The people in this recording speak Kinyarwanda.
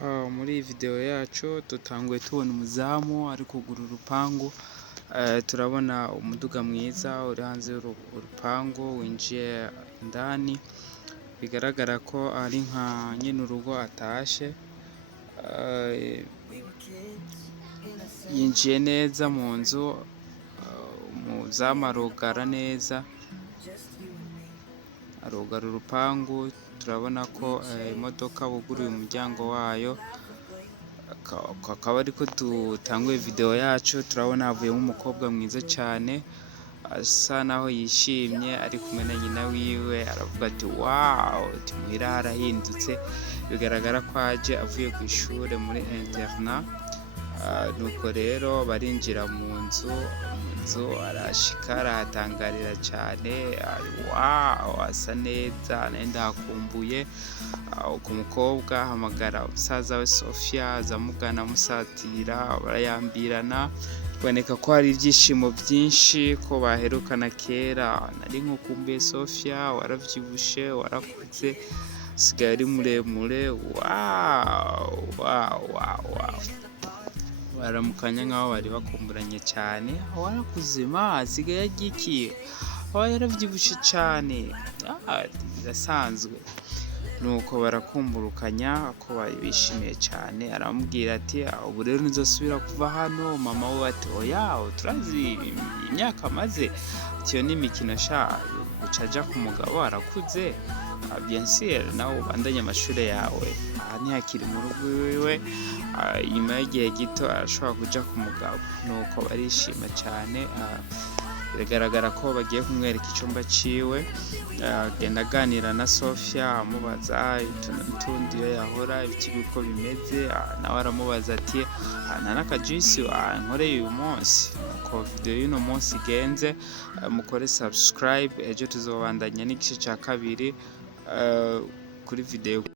Muri iyi video yacu dutanguye tubona umuzamu ari kugura urupangu, turabona umuduga mwiza uri hanze y'urupangu winjiye indani, bigaragara ko ari nka nyene urugo atashe, yinjiye neza mu nzu, umuzamu arugara neza, arugara urupangu. Turabona ko imodoka buguruye umuryango wayo, akaba ariko dutanguye video yacu. Turabona havuyemo umukobwa mwiza cyane asa naho yishimye ari kumwe na nyina wiwe, aravuga ati wow, muhira harahindutse. Bigaragara ko aje avuye ku ishure muri internat, nuko rero barinjira mu nzu arashika arahatangarira cyane, wow, asa neza, nenda hakumbuye. Uko mukobwa ahamagara umusaza we Sofia, azamugana amusatira, barayambirana, biboneka ko hari ibyishimo byinshi ko baherukana kera. Nari nkukumbuye Sofia, waravyibushe, warakuze, usigaye ari muremure. Wow. Baramukanya nk'aho bari bakumburanye cyane. Warakuze asigaye agikiye, yaravyibushe cyane, birasanzwe. Nuko barakumburukanya ko bari bishimiye cyane. Aramubwira ati ubu rero nzosubira kuva hano. Mama we ati oya, turazi imyaka amaze, iyo ni imikino guca aja ku mugabo, arakuze. Bien sûr, nawe ubandanye amashuri yawe, aha ntihakiri mu rugo iwe, nyuma y'igihe gito arashobora kuja ku mugabo. Nuko barishima cyane, biragaragara ko bagiye kumwereka icyumba ciwe. Agenda aganira na Sofia, amubaza utundi iyo yahora ibiki uko bimeze. Nawe aramubaza ati nta n'akajuisi wankoreye uyu munsi. Nuko video y'uno munsi igenze, mukore subscribe. Ejo tuzobandanya n'igice cya kabiri kuri video.